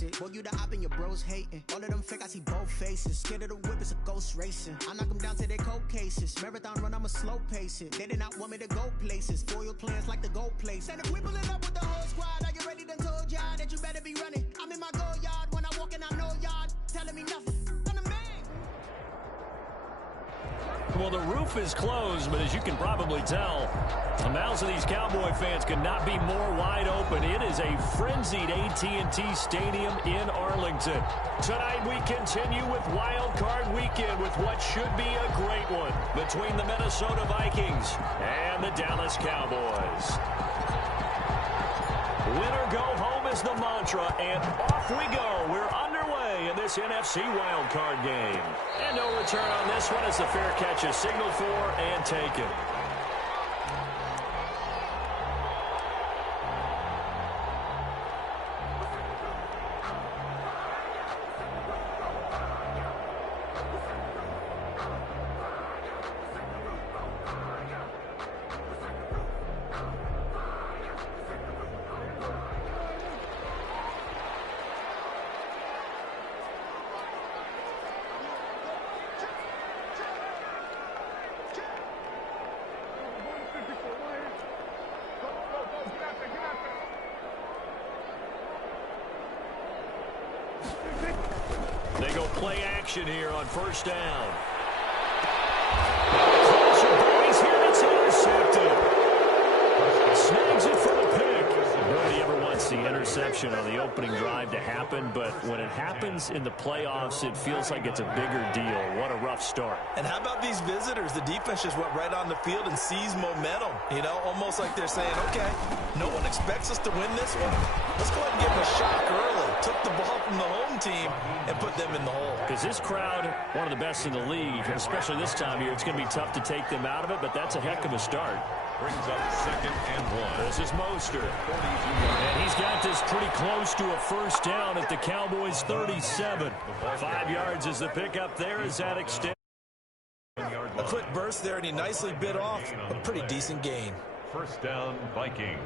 basic. Boy, you the op and your bros hating. All of them fake, I see both faces. Scared of the whip, it's a ghost racing. I knock them down to their cold cases. Marathon run, I'ma slow pace it. They did not want me to go places. Foil plans like the gold place. And if we pulling up with the whole squad, I get ready done told y'all that you better be running. I'm in my go yard. When I walk in, I know y'all telling me nothing. Well, the roof is closed, but as you can probably tell, the mouths of these Cowboy fans could not be more wide open. It is a frenzied AT&T Stadium in Arlington. Tonight we continue with Wild Card Weekend with what should be a great one between the Minnesota Vikings and the Dallas Cowboys. Win or go home is the mantra, and off we go. We're underway in this NFC wildcard game. And no return on this one as the fair catch is signaled for and taken. They go play action here on first down. He's here, it's intercepted. Snags it for the pick. Nobody ever wants the interception on the opening drive to happen, but when it happens in the playoffs, it feels like it's a bigger deal. What a rough start. And how about these visitors? The defense just went right on the field and seized momentum. You know, almost like they're saying, okay, no one expects us to win this one. Let's go ahead and give them a shock early. Took the ball from the home team and put them in the hole. Because this crowd, one of the best in the league, especially this time of year, it's going to be tough to take them out of it, but that's a heck of a start. Brings up 2nd and 1. This is Mostert. And he's got this pretty close to a first down at the Cowboys' 37. 5 yards is the pickup there as that extends. A quick burst there, and he nicely bit off a pretty decent gain. First down, Vikings.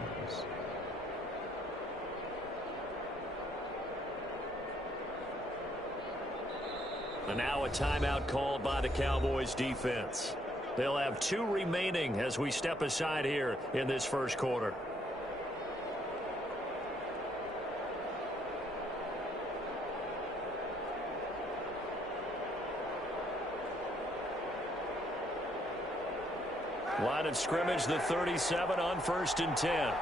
And now a timeout called by the Cowboys defense. They'll have 2 remaining as we step aside here in this first quarter. Line of scrimmage, the 37 on 1st and 10.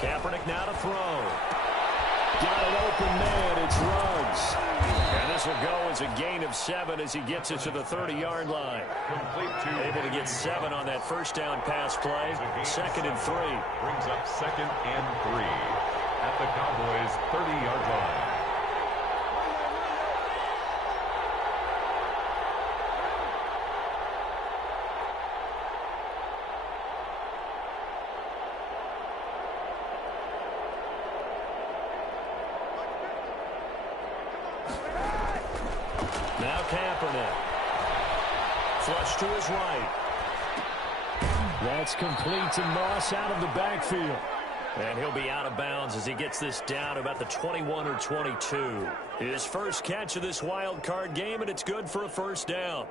Kaepernick now to throw. Got an open man. It's Ruggs. And this will go as a gain of 7 as he gets it to the 30-yard line. Able to get 7 on that first down pass play. 2nd and 3. Brings up 2nd and 3 at the Cowboys' 30-yard line. Now Kaepernick. Flush to his right. That's complete to Moss out of the backfield. And he'll be out of bounds as he gets this down about the 21 or 22. His first catch of this wild card game, and it's good for a first down.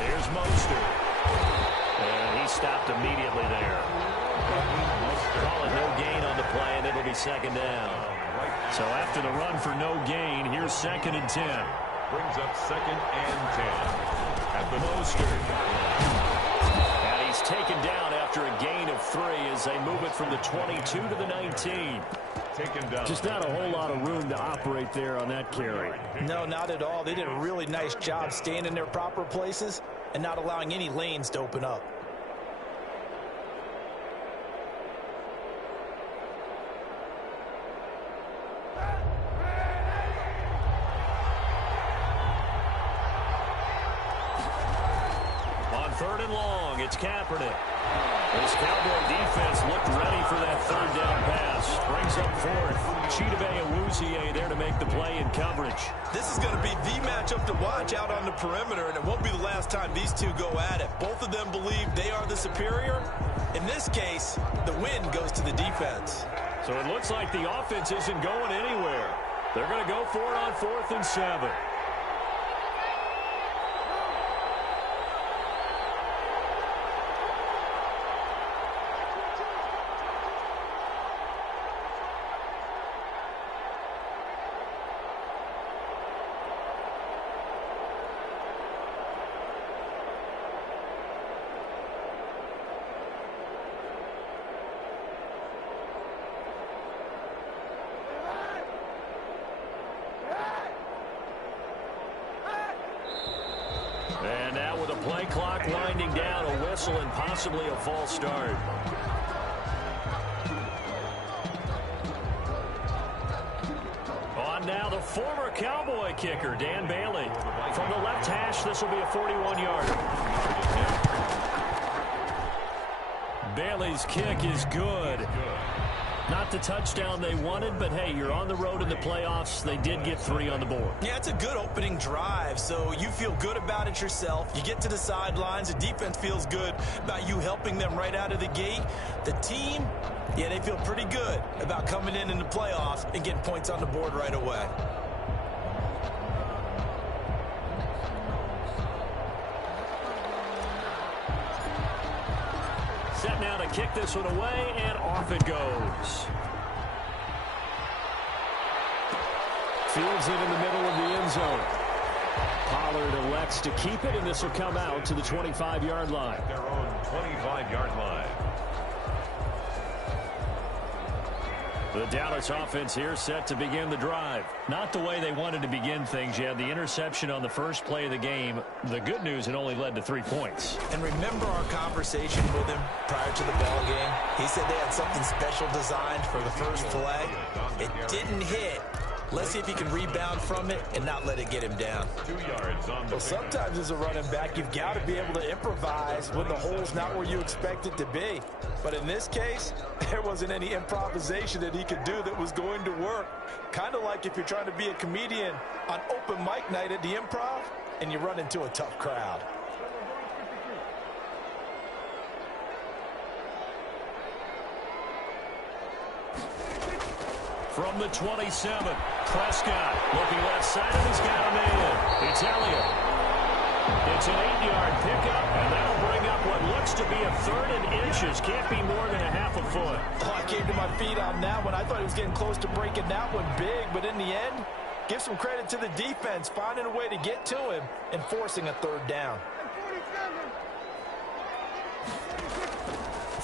Here's Mostert. And he stopped immediately there. Call it no gain on the play, and it'll be 2nd down. So after the run for no gain, here's 2nd and 10. Brings up 2nd and 10 at the Mostert. And he's taken down after a gain of 3 as they move it from the 22 to the 19. Taken down. Just not a whole lot of room to operate there on that carry. No, not at all. They did a really nice job staying in their proper places and not allowing any lanes to open up. 3rd and long. It's Kaepernick. This Cowboy defense looked ready for that 3rd down pass. Brings up 4th. Chidobe Awuzie there to make the play in coverage. This is going to be the matchup to watch out on the perimeter, and it won't be the last time these two go at it. Both of them believe they are the superior. In this case, the win goes to the defense. So it looks like the offense isn't going anywhere. They're going to go for it on 4th and 7. And now with a play clock winding down, a whistle and possibly a false start. On now the former Cowboy kicker, Dan Bailey. From the left hash, this will be a 41-yarder. Bailey's kick is good. Not the touchdown they wanted, but hey, you're on the road in the playoffs. They did get 3 on the board. Yeah, it's a good opening drive, so you feel good about it yourself. You get to the sidelines. The defense feels good about you helping them right out of the gate. The team, yeah, they feel pretty good about coming in the playoffs and getting points on the board right away. Set now to kick this one away, and off it goes. Fields it in the middle of the end zone. Pollard elects to keep it, and this will come out to the 25-yard line. Their own 25-yard line. The Dallas offense here set to begin the drive. Not the way they wanted to begin things. You had the interception on the first play of the game. The good news, it only led to 3 points. And remember our conversation with him prior to the ball game? He said they had something special designed for the first play. It didn't hit. Let's see if he can rebound from it and not let it get him down. 2 yards on the Well, sometimes as a running back, you've got to be able to improvise when the hole's not where you expect it to be. But in this case, there wasn't any improvisation that he could do that was going to work. Kind of like if you're trying to be a comedian on open mic night at the Improv and you run into a tough crowd. From the 27, Prescott looking left side, and he's got a man. It's Elliott. It's an 8-yard pickup, and that'll bring up what looks to be a 3rd and inches. Can't be more than a half a foot. Oh, I came to my feet on that one. I thought he was getting close to breaking that one big, but in the end, give some credit to the defense, finding a way to get to him and forcing a 3rd down.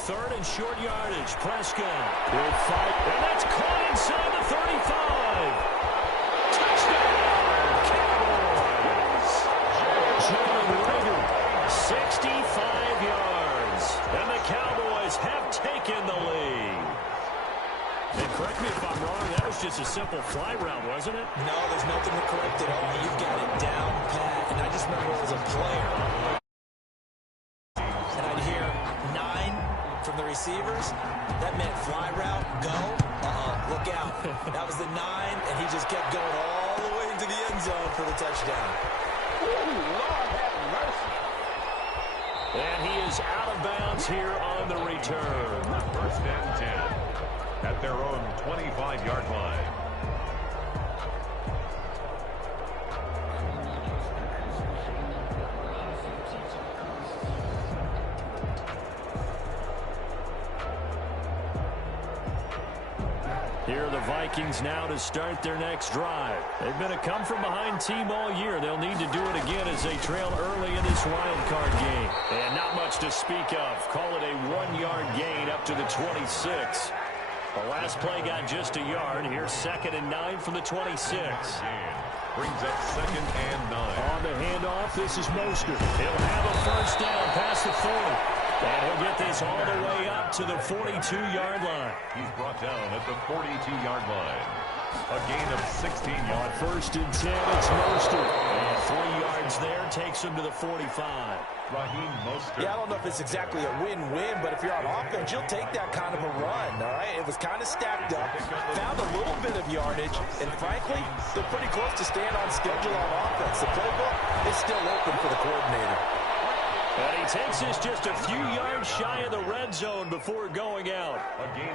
3rd and short yardage. Prescott will fight, and that's caught inside the 35. Touchdown, Cowboys. Jalen Reagor, 65 yards, and the Cowboys have taken the lead. And correct me if I'm wrong, that was just a simple fly route, wasn't it? No, there's nothing to correct at all. You've got it down pat, and I just remember as a player, and I'd hear 9 from the receivers. That meant fly route, go, look out. That was the 9, and he just kept going all the way into the end zone for the touchdown. Ooh, Lord have mercy. And he is out of bounds here on the return. 1st and 10 at their own 25-yard line. Here are the Vikings now to start their next drive. They've been a come-from-behind team all year. They'll need to do it again as they trail early in this wild card game. And not much to speak of. Call it a 1-yard gain up to the 26. The last play got just a yard. Here's 2nd and 9 from the 26. Brings up 2nd and 9. On the handoff, this is Mostert. He'll have a 1st down past the 40. And he'll get this all the way up to the 42-yard line. He's brought down at the 42-yard line. A gain of 16 On yards. 1st and 10, it's Mostert. And 3 yards there takes him to the 45. Raheem Mostert. Yeah, I don't know if it's exactly a win-win, but if you're on offense, you'll take that kind of a run, all right? It was kind of stacked up, found a little bit of yardage, and frankly, they're pretty close to staying on schedule on offense. The playbook is still open for the coordinator. And he takes us just a few yards shy of the red zone before going out.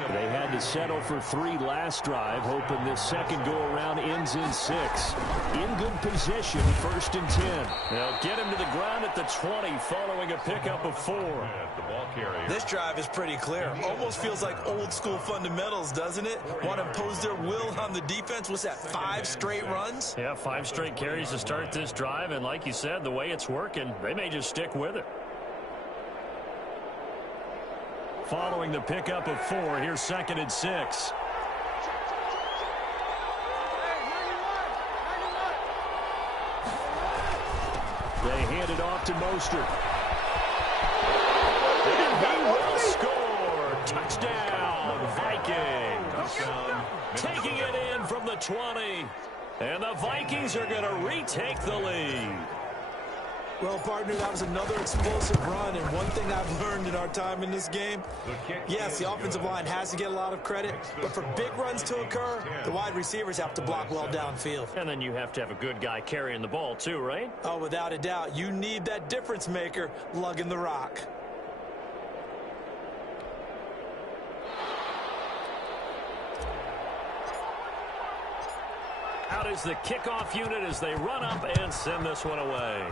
They had to settle for 3 last drive, hoping this second go-around ends in 6. In good position, 1st and 10. They'll get him to the ground at the 20 following a pickup of 4. The ball carrier. This drive is pretty clear. Almost feels like old-school fundamentals, doesn't it? Want to impose their will on the defense. What's that, 5 straight runs? Yeah, 5 straight carries to start this drive, and like you said, the way it's working, they may just stick with it. Following the pickup of 4, here's 2nd and 6. They hand it off to Mostert. And he will score. Touchdown, Vikings. Taking it in from the 20. And the Vikings are going to retake the lead. Well, partner, that was another explosive run, and one thing I've learned in our time in this game, yes, the offensive line has to get a lot of credit, but for big runs to occur, the wide receivers have to block well downfield. And then you have to have a good guy carrying the ball too, right? Oh, without a doubt, you need that difference maker lugging the rock. Out is the kickoff unit as they run up and send this one away.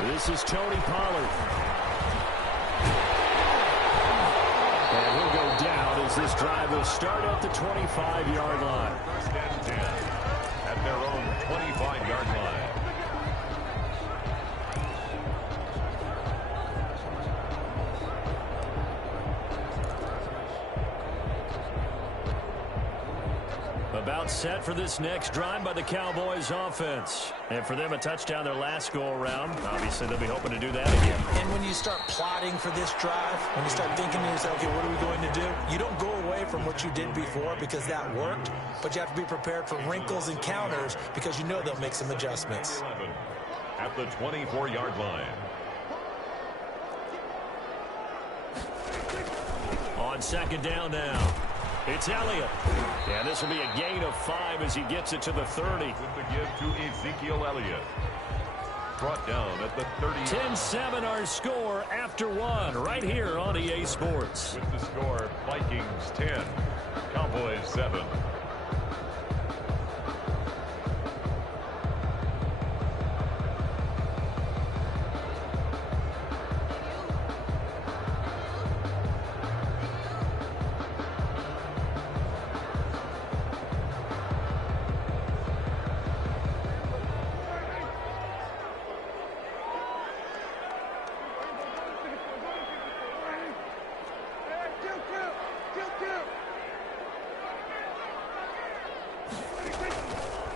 This is Tony Pollard. And he'll go down as this drive will start at the 25-yard line. 1st and 10 at their own 25-yard line. About set for this next drive by the Cowboys offense. And for them, a touchdown their last go-around. Obviously, they'll be hoping to do that again. And when you start plotting for this drive, when you start thinking to yourself, okay, what are we going to do? You don't go away from what you did before because that worked, but you have to be prepared for wrinkles and counters because you know they'll make some adjustments. 11 at the 24-yard line. On 2nd down now. It's Elliott. And this will be a gain of 5 as he gets it to the 30. With the give to Ezekiel Elliott. Brought down at the 30. 10-7 our score after 1 right here on EA Sports. With the score, Vikings 10, Cowboys 7.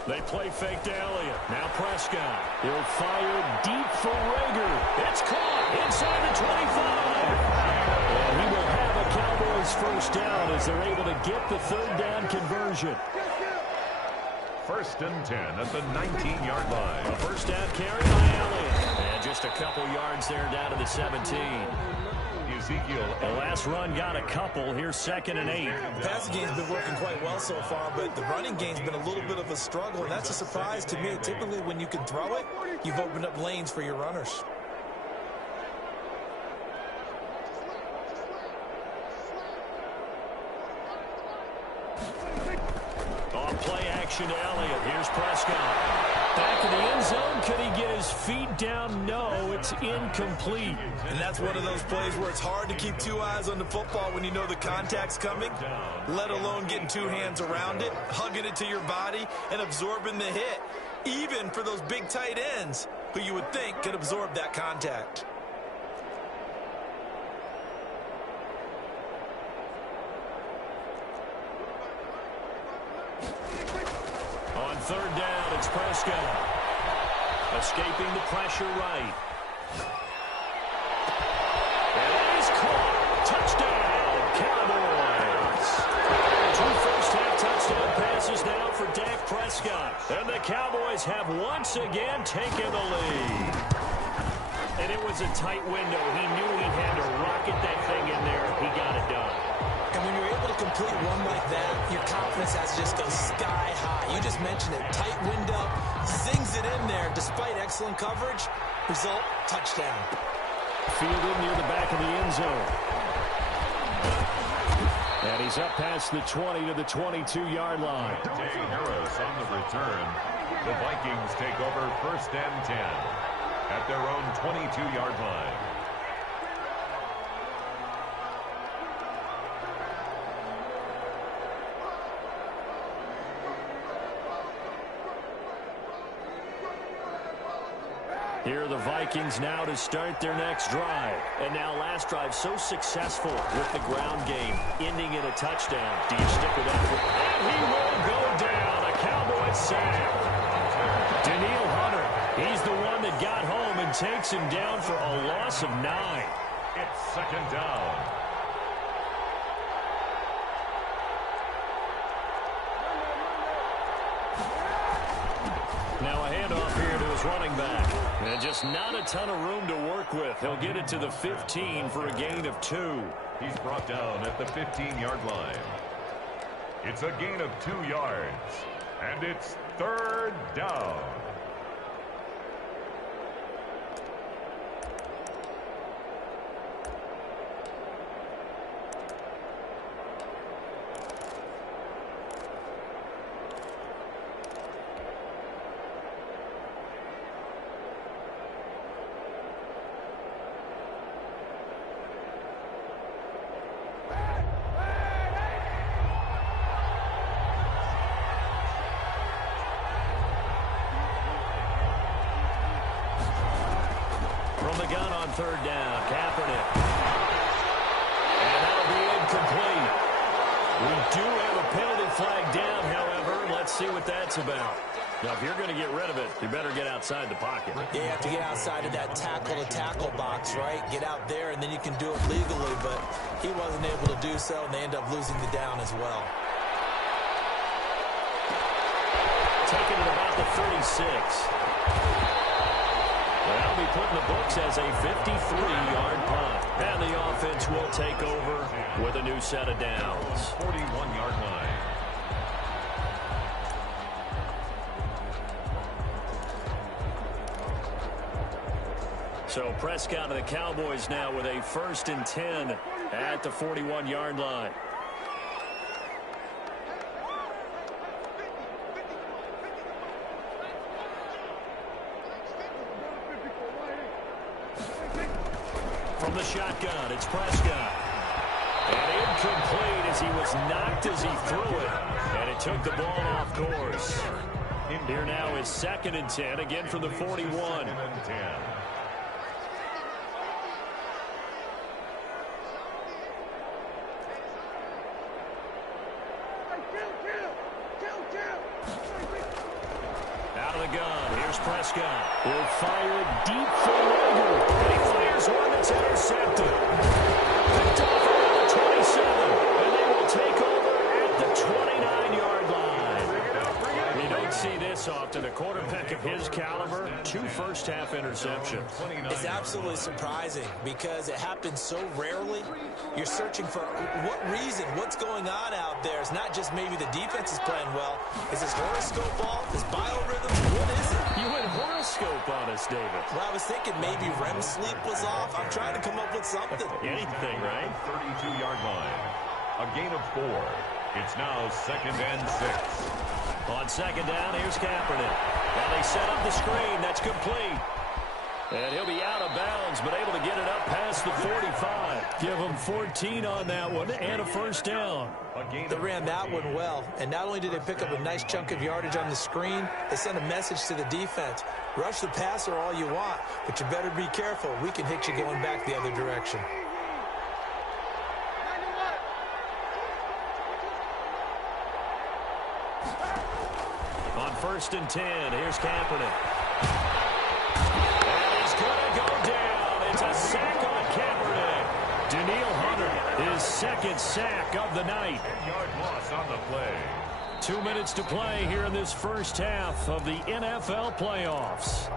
They play fake to Elliott. Now Prescott. He'll fire deep for Rager. It's caught inside the 25. And he will have a Cowboys first down as they're able to get the 3rd down conversion. 1st and 10 at the 19-yard line. A first down carry by Elliott. And just a couple yards there down to the 17. Ezekiel. The last run got a couple. Here's 2nd and 8. The passing game's been working quite well so far, but the running game's been a little bit of a struggle, and that's a surprise to me. Typically, when you can throw it, you've opened up lanes for your runners. On play action to Elliott. Here's Prescott. Back in the end zone. Could he get his feet down? No, it's incomplete. And that's one of those plays where it's hard to keep 2 eyes on the football when you know the contact's coming, let alone getting 2 hands around it, hugging it to your body, and absorbing the hit, even for those big tight ends who you would think could absorb that contact. On 3rd down, it's Prescott. Escaping the pressure right. And it is caught. Touchdown, Cowboys. And the Cowboys have once again taken the lead. And it was a tight window. He knew he had to rocket that thing in there. He got it done. And when you're able to complete one like that, your confidence has to just go sky high. You just mentioned it. Tight window, zings it in there despite excellent coverage. Result, touchdown. Fielded near the back of the end zone. And he's up past the 20 to the 22-yard line. Day Harris on the return. The Vikings take over 1st and 10 at their own 22-yard line. Here are the Vikings now to start their next drive. And now last drive so successful with the ground game, ending in a touchdown. Do you stick with that? And he will go down. A Cowboy sack. Danielle Hunter, he's the one that got home and takes him down for a loss of 9. It's 2nd down. Now a handoff here to his running back. And just not a ton of room to work with. He'll get it to the 15 for a gain of 2. He's brought down at the 15-yard line. It's a gain of 2 yards. And it's 3rd down. From the gun on 3rd down, Kaepernick. And that'll be incomplete. We do have a penalty flag down, however. Let's see what that's about. Now, if you're going to get rid of it, you better get outside the pocket. Yeah, you have to get outside of that tackle-to-tackle box, right? Get out there, and then you can do it legally, but he wasn't able to do so, and they end up losing the down as well. Taking it about the 36. That'll be put in the books as a 53-yard punt. And the offense will take over with a new set of downs. 41-yard line. So Prescott and the Cowboys now with a 1st and 10 at the 41-yard line. From the shotgun, it's Prescott. And incomplete as he was knocked as he threw it. And it took the ball off course. Here now is 2nd and 10, again from the 41. 2nd and 10. Out of the gun, here's Prescott. Will fire deep for Rager. And he fires one that's intercepted. Picked off around the 27. And they will take over at the 29-yard line. You don't see this often. A quarterback of his caliber, 2 first-half interceptions. It's absolutely surprising because it happens so rarely. You're searching for what reason, what's going on out there. It's not just maybe the defense is playing well. Is his horoscope off? His biorhythms? What is it? You went horoscope on us, David. Well, I was thinking maybe REM sleep was off. I'm trying to come up with something. Anything, right? 32-yard line. A gain of 4. It's now 2nd and 6. On 2nd down, here's Kaepernick. Now they set up the screen. That's complete. And he'll be out of bounds, but able to get it up past the 45. Give him 14 on that one and a 1st down. They ran that one well, and not only did they pick up a nice chunk of yardage on the screen, they sent a message to the defense. Rush the passer all you want, but you better be careful. We can hit you going back the other direction. On 1st and 10, here's Kaepernick. And he's going to go down. It's a sack on Kaepernick. Danielle Hunter, his 2nd sack of the night. 10-yard loss on the play. 2 minutes to play here in this first half of the NFL playoffs.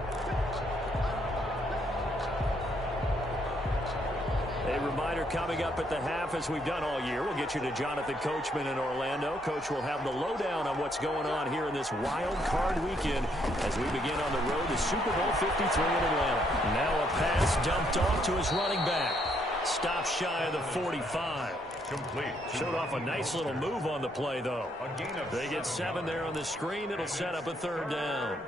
A reminder coming up at the half, as we've done all year. We'll get you to Jonathan Coachman in Orlando. Coach will have the lowdown on what's going on here in this wild card weekend as we begin on the road to Super Bowl 53 in Atlanta. Now a pass dumped off to his running back. Stop shy of the 45. Complete. Showed off a nice little move on the play, though. They get 7 there on the screen. It'll set up a third down.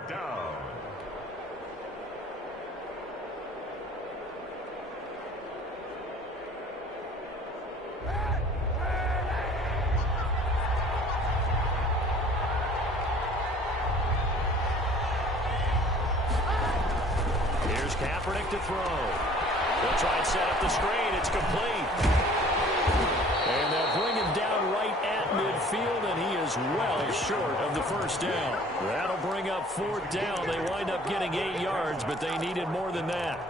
Here's Kaepernick to throw. They'll try and set up the screen. It's complete. And they'll bring him down right at midfield, and he is well short of the first down. That'll bring up 4th down. They wind up getting 8 yards, but they needed more than that.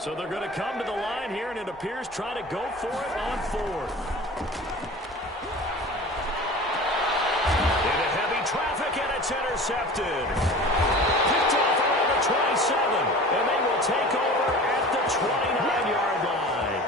So they're going to come to the line here, and it appears try to go for it on 4th. Into heavy traffic, and it's intercepted. Picked off around the 27, and they will take over at the 29-yard line.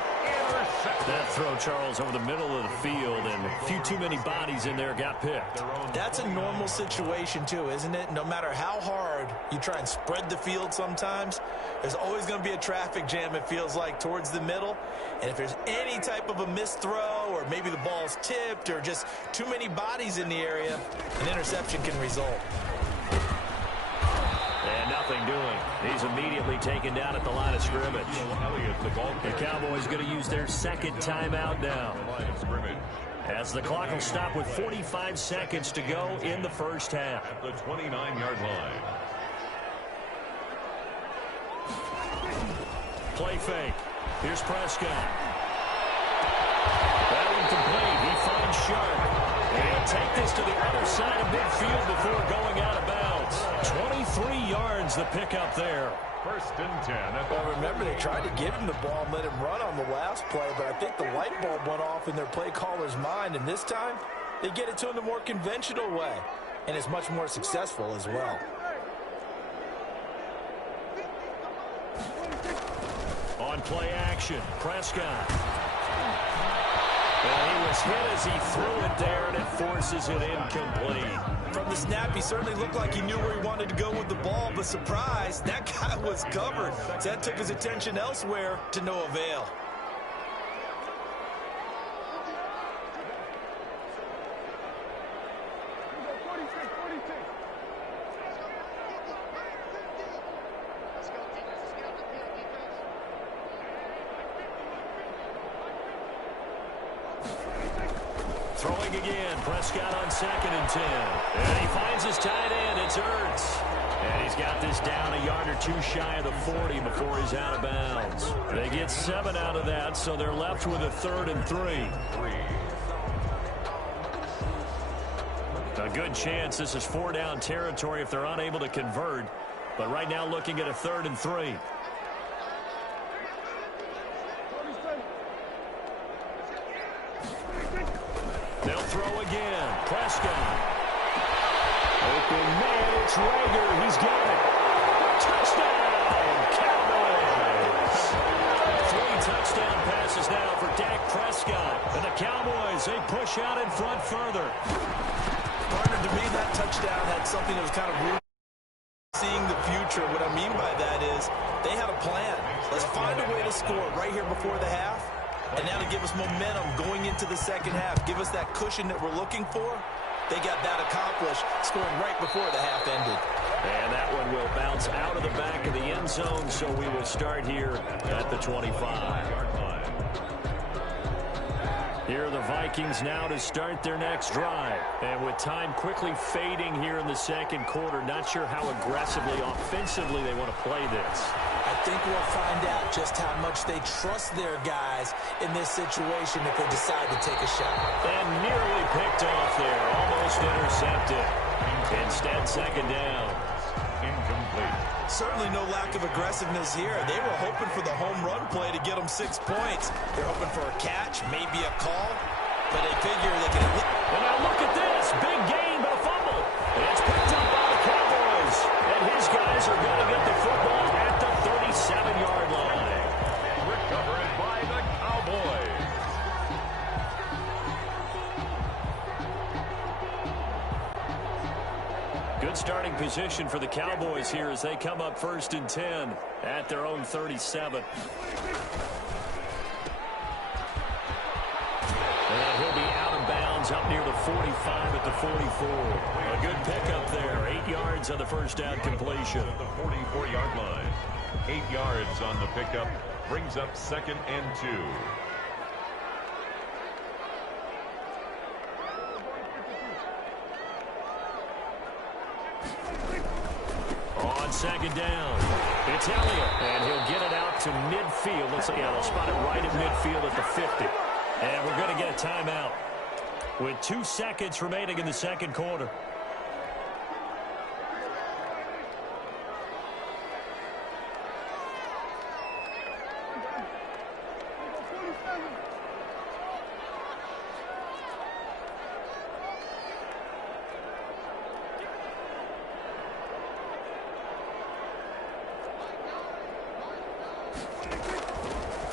That throw, Charles, over the middle of the field, and a few too many bodies in there got picked. That's a normal situation, too, isn't it? No matter how hard you try and spread the field sometimes, there's always going to be a traffic jam, it feels like, towards the middle. And if there's any type of a missed throw, or maybe the ball's tipped, or just too many bodies in the area, an interception can result. And nothing doing. He's immediately taken down at the line of scrimmage. The Cowboys going to use their second timeout now, as the clock will stop with 45 seconds to go in the first half. At the 29-yard line. Play fake. Here's Prescott. That one complete. He finds Sharp. And he'll take this to the other side of midfield before going out of bounds. 23 yards the pickup there. 1st and 10. Well, remember, they tried to give him the ball and let him run on the last play, but I think the light bulb went off in their play caller's mind, and this time they get it to him the more conventional way, and it's much more successful as well. On play action, Prescott. Well, he was hit as he threw it there, and it forces it incomplete. From the snap, he certainly looked like he knew where he wanted to go with the ball, but surprise, that guy was covered. So that took his attention elsewhere to no avail. Throwing again, Prescott on 2nd and 10. And he finds his tight end, it's Ertz. And he's got this down a yard or 2 shy of the 40 before he's out of bounds. They get 7 out of that, so they're left with a 3rd and 3. A good chance this is 4-down territory if they're unable to convert. But right now looking at a 3rd and 3. They'll throw again. Prescott. Open man, it's Rager. He's got it. Touchdown, Cowboys. 3 touchdown passes now for Dak Prescott. And the Cowboys, they push out in front further. Partner, to me, that touchdown had something that was kind of weird. Seeing the future, what I mean by that is they had a plan. Let's find a way to score right here before the half. And now to give us momentum going into the second half, give us that cushion that we're looking for. They got that accomplished, scoring right before the half ended. And that one will bounce out of the back of the end zone, so we will start here at the 25. Here are the Vikings now to start their next drive. And with time quickly fading here in the second quarter, not sure how aggressively, offensively they want to play this. I think we'll find out just how much they trust their guys in this situation if they decide to take a shot. And nearly picked off there. Almost intercepted. Instead, second down. Incomplete. Certainly no lack of aggressiveness here. They were hoping for the home run play to get them 6 points. They're hoping for a catch, maybe a call, but they figure they can... And now look at this. Big gain, but a fumble. It's picked up by the Cowboys. And his guys are going to get the football at the 37-yard line. Recovered by the Cowboys. Good starting position for the Cowboys here as they come up 1st and 10 at their own 37. And he'll be out of bounds up near the 45 at the 44. A good pickup there. 8 yards on the first down completion. The 44-yard line. 8 yards on the pickup. Brings up 2nd and 2. On 2nd down, it's Elliott, and he'll get it out to midfield. Looks like they'll spot it right at midfield at the 50. And we're going to get a timeout with 2 seconds remaining in the second quarter.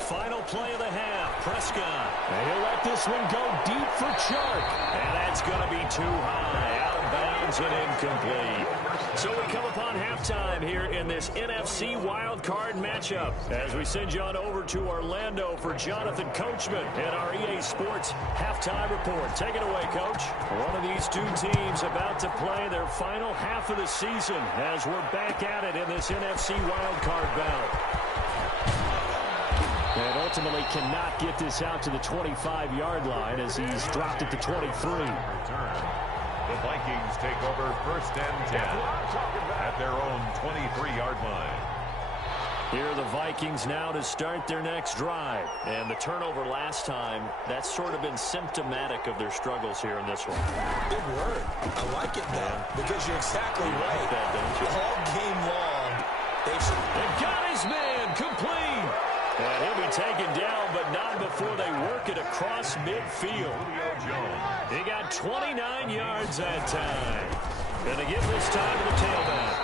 Final play of the half, Prescott. And he'll let this one go deep for Chark. And that's going to be too high, out of bounds and incomplete. So we come upon halftime here in this NFC wildcard matchup as we send you on over to Orlando for Jonathan Coachman and our EA Sports halftime report. Take it away, Coach. One of these two teams about to play their final half of the season as we're back at it in this NFC wildcard bout. And ultimately cannot get this out to the 25-yard line as he's dropped it to 23. The Vikings take over 1st and 10 at their own 23-yard line. Here are the Vikings now to start their next drive. And the turnover last time, that's sort of been symptomatic of their struggles here in this one. Big word. I like it, though, because you're exactly right. That, don't you? All game long, they've got his man complete. And he'll be taken down, but not before they work it across midfield. He got 29 yards that time. Going to give this time to the tailback.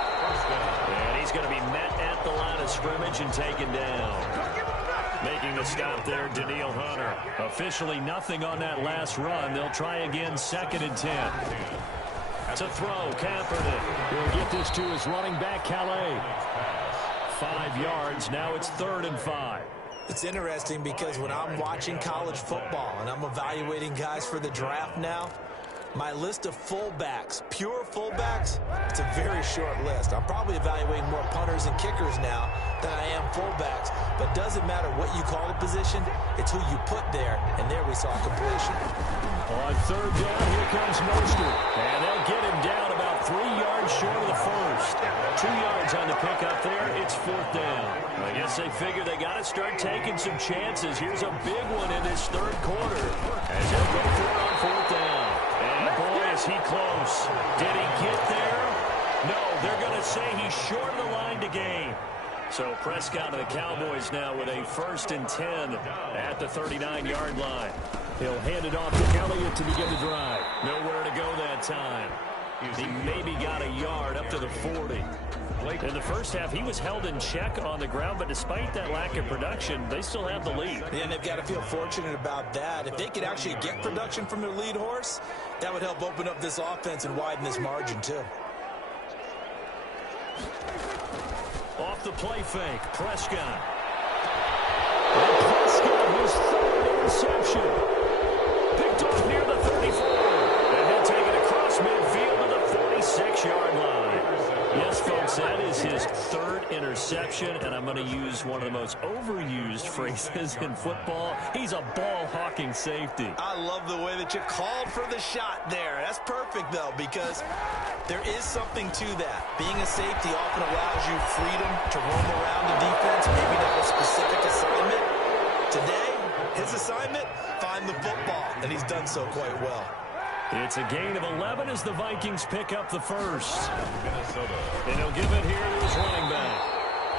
And he's going to be met at the line of scrimmage and taken down. Making the stop there, Danielle Hunter. Officially nothing on that last run. They'll try again 2nd and 10. To throw, Kaepernick. He'll get this to his running back, Calais. 5 yards. Now it's 3rd and 5. It's interesting because when I'm watching college football and I'm evaluating guys for the draft now, my list of fullbacks, pure fullbacks, it's a very short list. I'm probably evaluating more punters and kickers now than I am fullbacks. But it doesn't matter what you call the position, it's who you put there. And there we saw completion. On 3rd down, here comes Mostert. And they'll get him down about 3 yards short of the first. 2 yards on the pickup there. It's 4th down. I guess they figure they got to start taking some chances. Here's a big one in this 3rd quarter. As they'll go for it on 4th down. And boy, is he close. Did he get there? No, they're going to say he's short of the line to gain. So Prescott and the Cowboys now with a 1st and 10 at the 39-yard line. He'll hand it off to Elliott to begin the drive. Nowhere to go that time. He maybe got a yard up to the 40. In the first half, he was held in check on the ground, but despite that lack of production, they still have the lead. And they've got to feel fortunate about that. If they could actually get production from their lead horse, that would help open up this offense and widen this margin, too. Off the play fake, Prescott. And Prescott, his 3rd interception. Picked off near the 34. And he'll take it across midfield to the 46-yard line. Yes, folks, that is his 3rd interception, and I'm going to use use one of the most overused phrases in football. He's a ball-hawking safety. I love the way that you called for the shot there. That's perfect, though, because there is something to that. Being a safety often allows you freedom to roam around the defense, maybe not a specific assignment. Today, his assignment, find the football, and he's done so quite well. It's a gain of 11 as the Vikings pick up the first. Minnesota. And he'll give it here to his running back.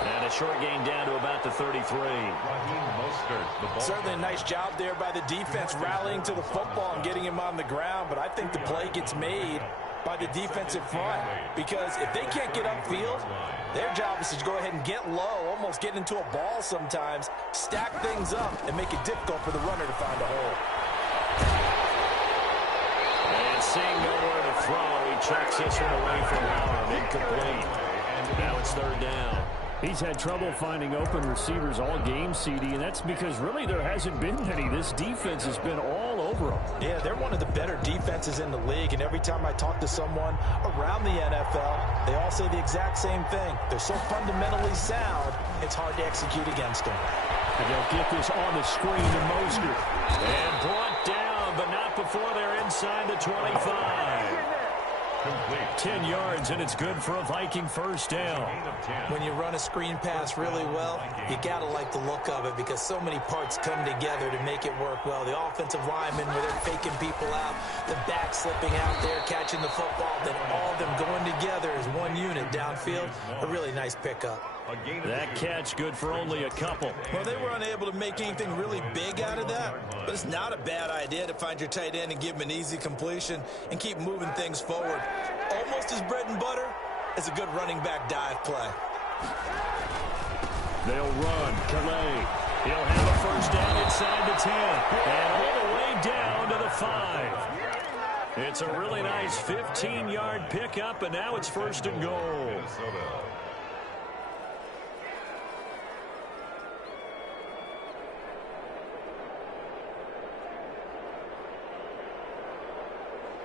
And a short gain down to about the 33. Raheem Mostert, the ball. Certainly a nice job there by the defense rallying to the football and getting him on the ground, but I think the play gets made by the defensive front, because if they can't get upfield, their job is to go ahead and get low, almost get into a ball sometimes, stack things up, and make it difficult for the runner to find a hole. And seeing nowhere to throw, he chucks this one away from harm. Incomplete. Now it's third down. He's had trouble finding open receivers all game, CD, and that's because really there hasn't been any. This defense has been all over them. Yeah, they're one of the better defenses in the league, and every time I talk to someone around the NFL, they all say the exact same thing. They're so fundamentally sound, it's hard to execute against them. And they'll get this on the screen to Mostert. And brought down, but not before they're inside the 25. Complete. 10 yards, and it's good for a Viking first down. When you run a screen pass really well, you got to like the look of it, because so many parts come together to make it work well. The offensive linemen, where they're faking people out, the back slipping out there, catching the football, then all of them going together as one unit downfield. A really nice pickup. That catch good for only a couple. Well, they were unable to make anything really big out of that, but it's not a bad idea to find your tight end and give him an easy completion and keep moving things forward. Almost as bread and butter as a good running back dive play. They'll run. Calais. He'll have a first down inside the 10. And all the way down to the 5. It's a really nice 15-yard pickup, and now it's first and goal. Minnesota.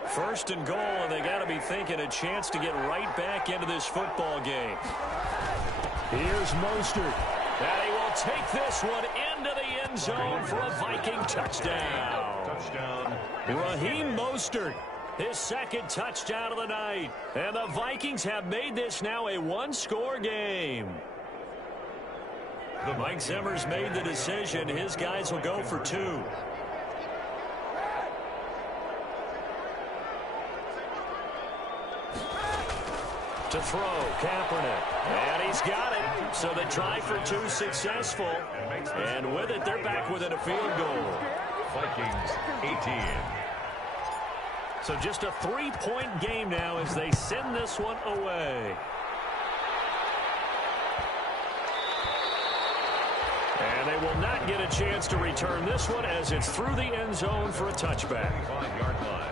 First and goal, and they got to be thinking a chance to get right back into this football game. Here's Mostert. And he will take this one into the end zone for a Viking touchdown. Touchdown. Raheem Mostert, his second touchdown of the night. And the Vikings have made this now a one-score game. Mike Zimmer's made the decision. His guys will go for two. To throw, Kaepernick. And he's got it. So the try for two successful. And with it, they're back within a field goal. Vikings 18. So just a three-point game now as they send this one away. And they will not get a chance to return this one as it's through the end zone for a touchback. 5-yard line.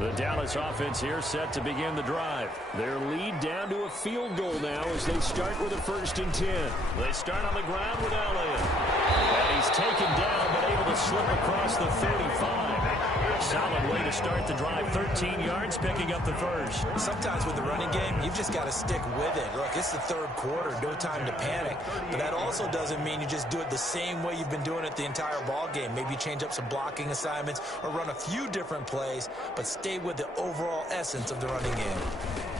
The Dallas offense here set to begin the drive. Their lead down to a field goal now as they start with a 1st and 10. They start on the ground with Elliott. And he's taken down but able to slip across the 35. Solid way to start the drive. 13 yards, picking up the first. Sometimes with the running game, you've just got to stick with it. Look, it's the third quarter, no time to panic. But that also doesn't mean you just do it the same way you've been doing it the entire ball game. Maybe change up some blocking assignments or run a few different plays, but stay with the overall essence of the running game.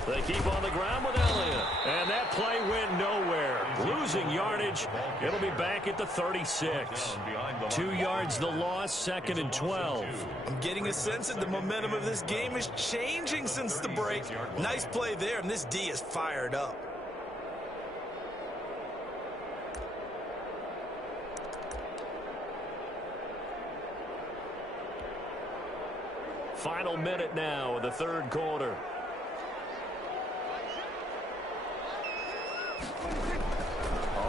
They keep on the ground with Elliott. And that play went nowhere. Losing yardage. It'll be back at the 36. 2 yards the loss, 2nd and 12. I'm getting a sense that the momentum of this game is changing since the break. Nice play there, and this D is fired up. Final minute now of the third quarter.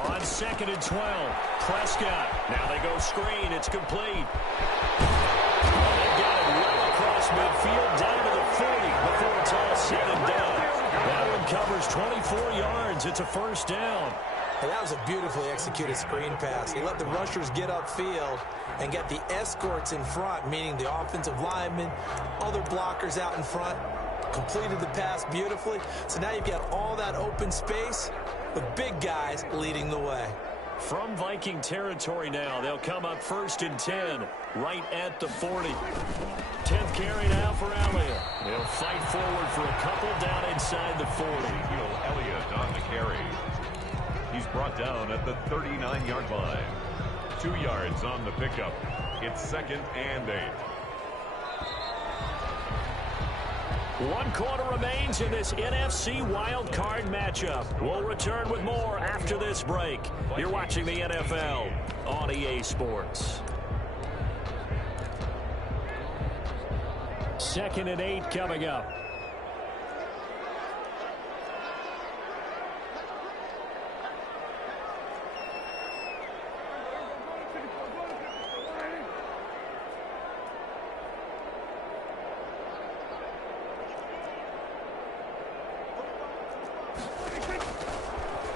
On 2nd and 12, Prescott. Now they go screen. It's complete. They got it well across midfield down to the 40 before it's all said and done. That one covers 24 yards. It's a first down. And that was a beautifully executed screen pass. He let the rushers get upfield and get the escorts in front, meaning the offensive linemen, other blockers out in front, completed the pass beautifully. So now you've got all that open space with big guys leading the way. From Viking territory now, they'll come up 1st and 10, right at the 40. 10th carry now for Elliott. He'll fight forward for a couple down inside the 40. Elliott on the carry. He's brought down at the 39-yard line. 2 yards on the pickup. It's 2nd and 8. 1 quarter remains in this NFC wildcard matchup. We'll return with more after this break. You're watching the NFL on EA Sports. 2nd and 8 coming up.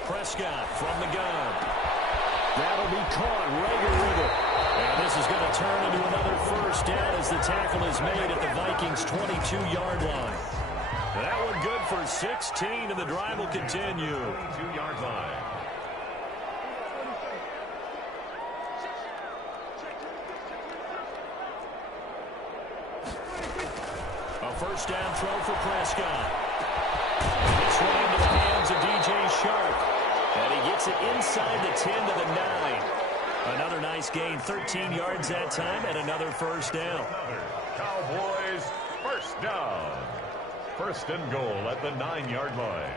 Prescott from the gun. That'll be caught. Rager with it. And this is going to turn into another 1st down as the tackle is made at the Vikings' 22-yard line. That one good for 16, and the drive will continue. 22-yard line. A 1st down throw for Prescott. This one into the hands of DJ Shark. And he gets it inside the 10 to the 9. Another nice gain, 13 yards that time, and another 1st down. Cowboys 1st down. 1st and goal at the 9-yard line.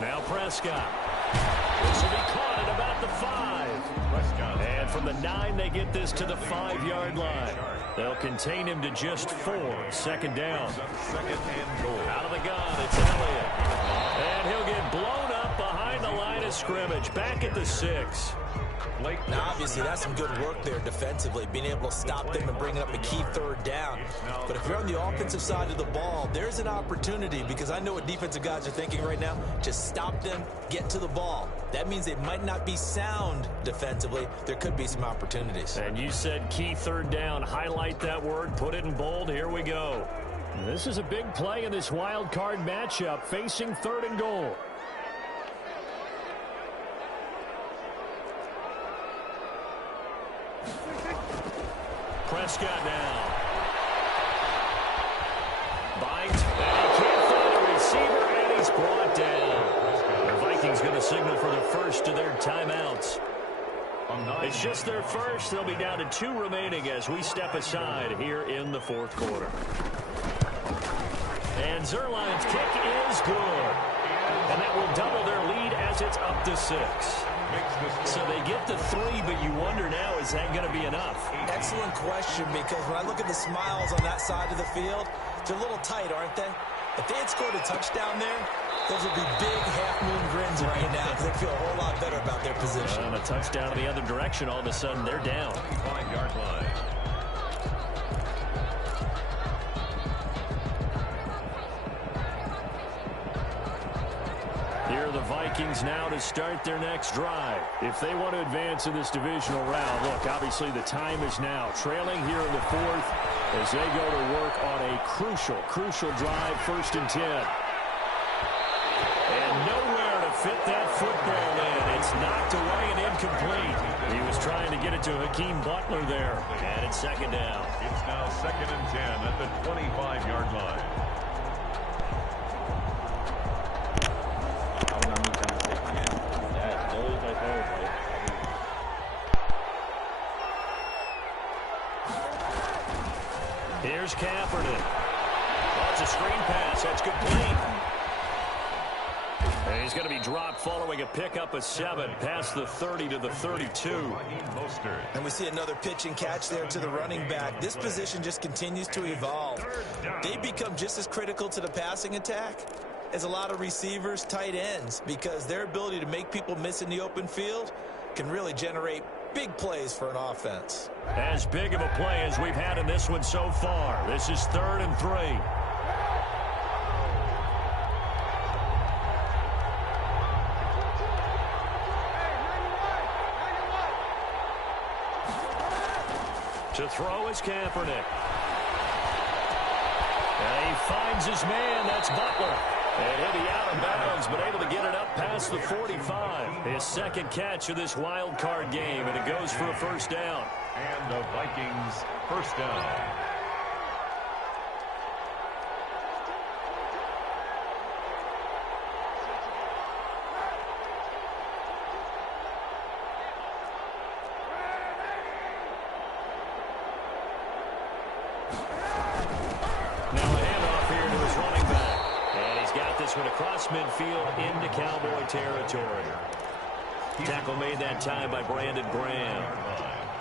Now Prescott. This will be caught at about the 5. Prescott. And from the 9, they get this to the 5-yard line. They'll contain him to just 4. 2nd down. 2nd and goal. Out of the gun, it's Elliott. And he'll get blown up behind the line of scrimmage. Back at the 6. Now, obviously, that's some good work there defensively, being able to stop them and bring up a key 3rd down. But if you're on the offensive side of the ball, there's an opportunity, because I know what defensive guys are thinking right now. Just stop them, get to the ball. That means they might not be sound defensively. There could be some opportunities. And you said key 3rd down. Highlight that word, put it in bold. Here we go. This is a big play in this wild card matchup, facing 3rd and goal. Prescott now. Binds, and he can't find a receiver, and he's brought down. The Vikings going to signal for the 1st of their timeouts. It's just their 1st. They'll be down to 2 remaining as we step aside here in the 4th quarter. And Zuerlein's kick is good. And that will double their lead as it's up to 6. So they get the 3, but you wonder now, is that going to be enough? Excellent question, because when I look at the smiles on that side of the field, they're a little tight, aren't they? If they had scored a touchdown there, those would be big half-moon grins right now, because they feel a whole lot better about their position. And a touchdown in the other direction, all of a sudden they're down. 5-yard line. Here are the Vikings now to start their next drive. If they want to advance in this divisional round, look, obviously the time is now. Trailing here in the 4th as they go to work on a crucial drive, 1st and 10. And nowhere to fit that football in. It's knocked away and incomplete. He was trying to get it to Hakeem Butler there. And it's 2nd down. It's now 2nd and 10 at the 25-yard line. Here's Kaepernick. That's a screen pass. That's complete. And he's going to be dropped following a pickup of 7 past the 30 to the 32. And we see another pitch and catch there to the running back. This position just continues to evolve. They become just as critical to the passing attack as a lot of receivers, tight ends, because their ability to make people miss in the open field can really generate Big plays for an offense. As big of a play as we've had in this one so far. This is 3rd and 3. To throw is Kaepernick. And he finds his man. That's Butler. And he'll be out of bounds, but able to get it up past the 45. His second catch of this wild card game, and it goes for a first down. And the Vikings first down. One across midfield into Cowboy territory. Tackle made that time by Brandon Graham.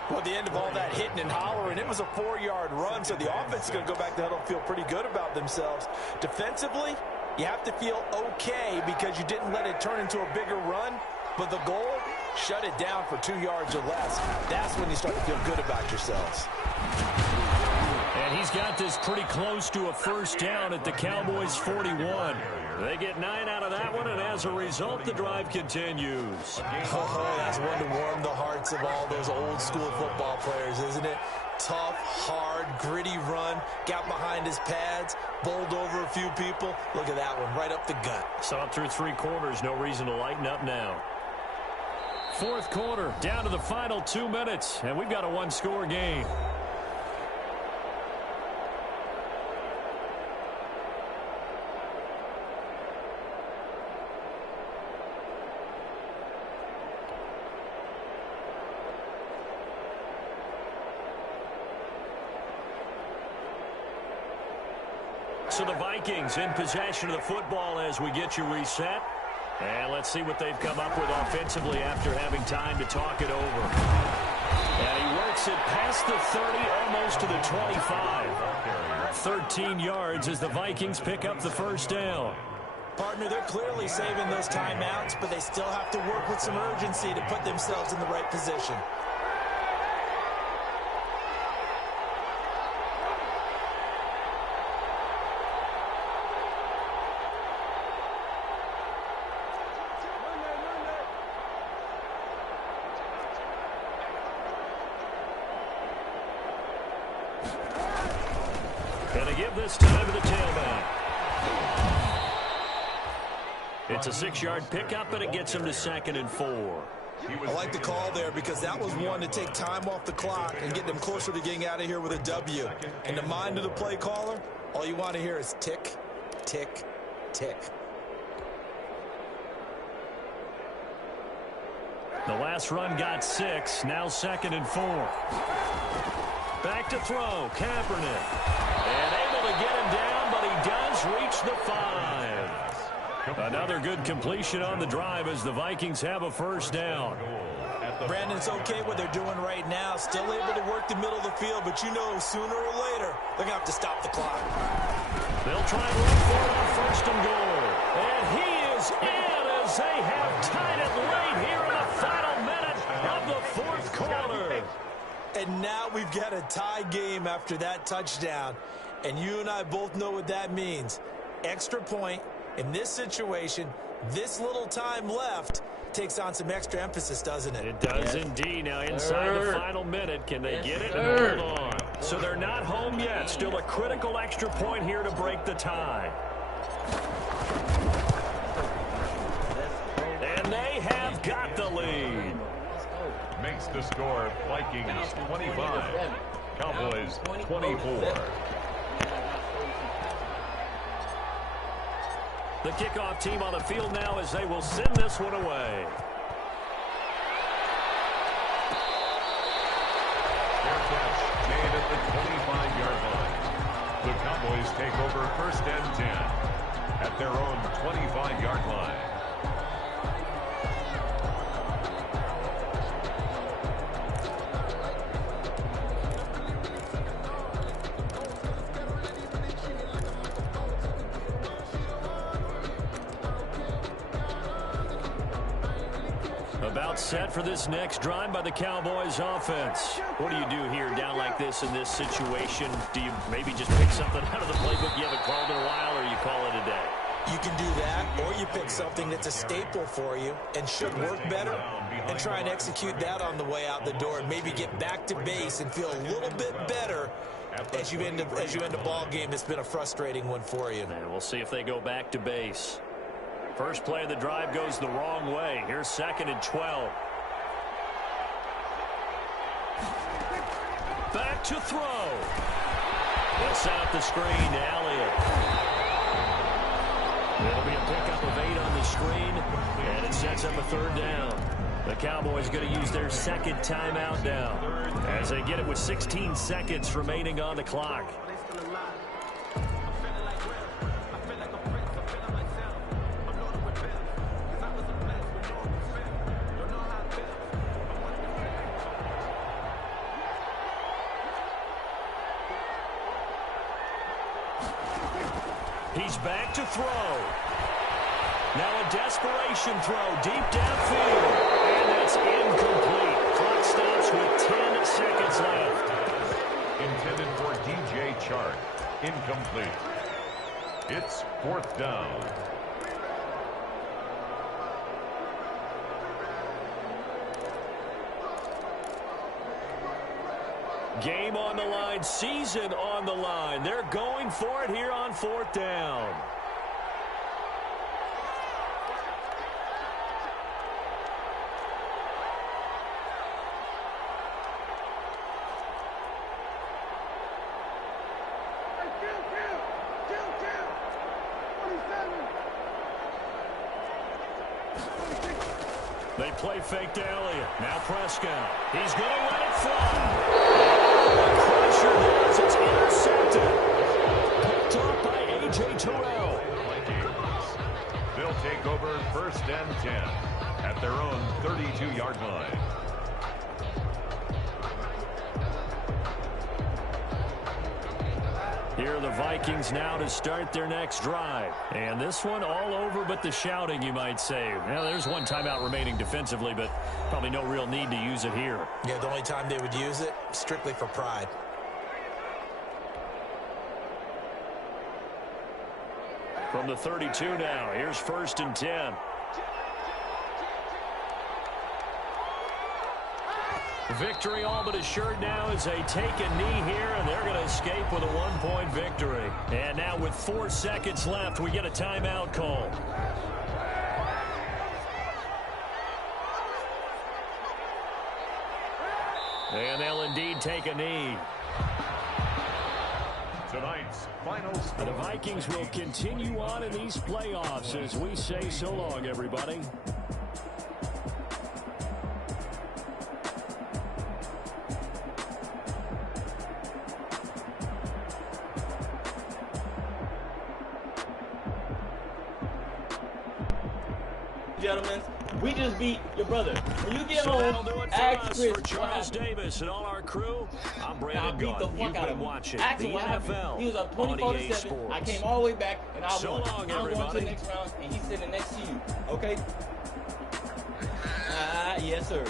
Well, at the end of all that hitting and hollering, it was a 4-yard run, so the offense is going to go back to huddle and feel pretty good about themselves. Defensively, you have to feel okay because you didn't let it turn into a bigger run, but the goal, shut it down for 2 yards or less. That's when you start to feel good about yourselves. And he's got this pretty close to a first down at the Cowboys' 41. They get 9 out of that one, and as a result, the drive continues. Oh, that's one to warm the hearts of all those old-school football players, isn't it? Tough, hard, gritty run, got behind his pads, bowled over a few people. Look at that one, right up the gut. Saw it through 3 quarters, no reason to lighten up now. 4th quarter, down to the final 2 minutes, and we've got a 1-score game. So the Vikings in possession of the football as we get you reset. And let's see what they've come up with offensively after having time to talk it over. And he works it past the 30, almost to the 25. 13 yards as the Vikings pick up the first down. Partner, they're clearly saving those timeouts, but they still have to work with some urgency to put themselves in the right position. Gonna give this time to the tailback. It's a 6-yard pickup, and it gets him to 2nd and 4. I like the call there because that was one to take time off the clock and get them closer to getting out of here with a W. In the mind of the play caller, all you want to hear is tick, tick, tick. The last run got 6, now 2nd and 4. Back to throw, Kaepernick. And able to get him down, but he does reach the 5. Another good completion on the drive as the Vikings have a first down. Brandon, it's okay what they're doing right now. Still able to work the middle of the field, but you know sooner or later they're going to have to stop the clock. They'll try and run for it on 1st and goal. And he is in as they have tied it late here in the final minute of the 4th quarter. And now we've got a tie game after that touchdown. And you and I both know what that means. Extra point in this situation, this little time left, takes on some extra emphasis, doesn't it? It does indeed. Now inside the final minute, can they get it and hold on? So they're not home yet. Still a critical extra point here to break the tie. And they have got the lead. Makes the score Vikings 25, Cowboys 24. The kickoff team on the field now as they will send this one away. Fair catch made at the 25-yard line. The Cowboys take over 1st and 10 at their own 25-yard line. About set for this next drive by the Cowboys offense. What do you do here down like this in this situation? Do you maybe just pick something out of the playbook you haven't called in a while, or you call it a day? You can do that, or you pick something that's a staple for you and should work better and try and execute that on the way out the door and maybe get back to base and feel a little bit better as you end a ball game that's been a frustrating one for you. And we'll see if they go back to base. First play of the drive goes the wrong way. Here's 2nd and 12. Back to throw. They'll set up the screen to Elliott. It'll be a pickup of 8 on the screen, and it sets up a 3rd down. The Cowboys going to use their 2nd timeout now as they get it with 16 seconds remaining on the clock. He's back to throw. Now a desperation throw deep downfield. And that's incomplete. Clock stops with 10 seconds left. Intended for DJ Chark. Incomplete. It's 4th down. Game on the line, season on the line. They're going for it here on 4th down. They play fake to Elliott. Now Prescott. He's going to let it fly. Pressure there as it's intercepted. Picked off by A.J. Terrell. They'll take over 1st and 10 at their own 32-yard line. Here are the Vikings now to start their next drive. And this one all over but the shouting, you might say. Well, there's one timeout remaining defensively, but probably no real need to use it here. Yeah, the only time they would use it, strictly for pride. From the 32 now, here's 1st and 10. Victory all but assured now as they take a knee here, and they're going to escape with a 1-point victory. And now with 4 seconds left, we get a timeout call. And they'll indeed take a knee. Tonight's final score. The Vikings will continue on in these playoffs as we say so long, everybody. Gentlemen, we just beat your brother. When you get So home, that'll do it for ask us. Chris For Charles Davis and all our crew, I'm Brandon beat the Gaudin. fuck You've out of been him. watching Ask the him what happened. NFL He was up on 24-7. EA Sports. I came all the way back, and I So won. long, I'm going to everybody. the next round, and he's sitting next to you. Okay? Yes, sir.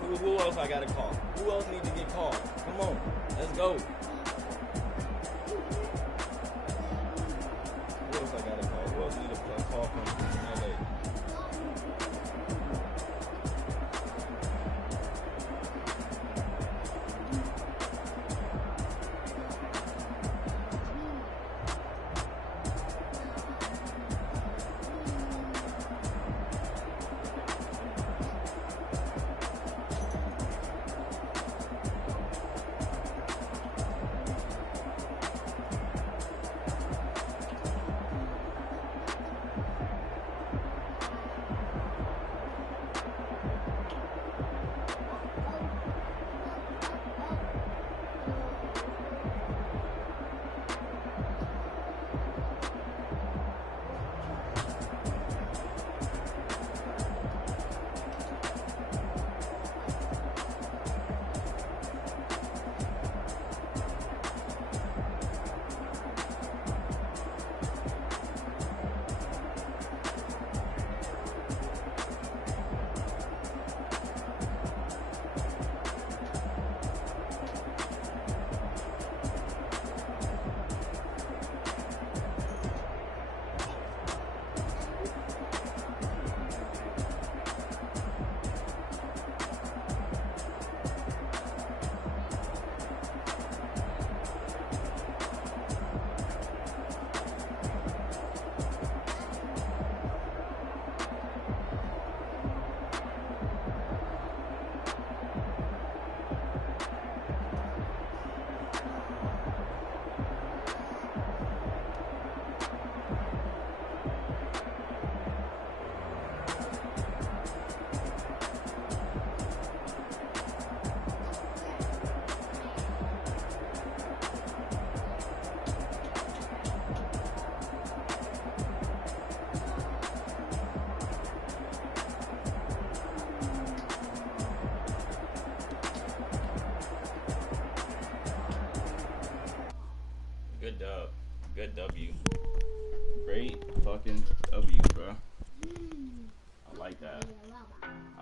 Who else I got to call? Who else needs to get called? Come on. Let's go. Who else I got to call? Who else needs to call from LA?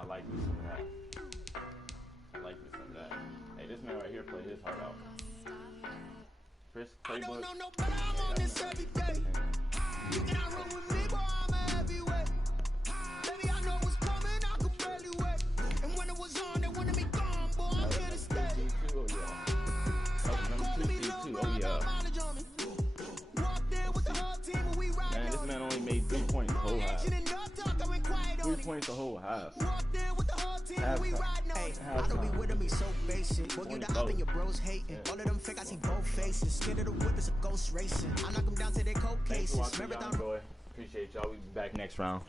like me some of that. I like me some of that. Hey, this man right here played his heart out. Chris I don't playbook. know no better, I'm on this every day. You cannot run with me, boy, I'm a heavyweight. Baby, I know what's coming, I could barely wait. And when it was on, they wanted me gone, boy, I'm here to stay. Oh, yeah. Stop calling me little bro, I got mileage on me. Walked in with the whole team and we ride Man, this on man it. only made 3 points the whole half. Action and no talk, I went quiet 3 on it. points the whole half. Walked in with the whole team and we riding on it. I don't be with me so basic. Boy, you the op and your bros hating. All of them fake, I see both faces. Scared of the whip, it's a ghost racing. I knock them down to their cold Thanks cases. for watching, Marathon Young Boy. Appreciate y'all. We be back next round.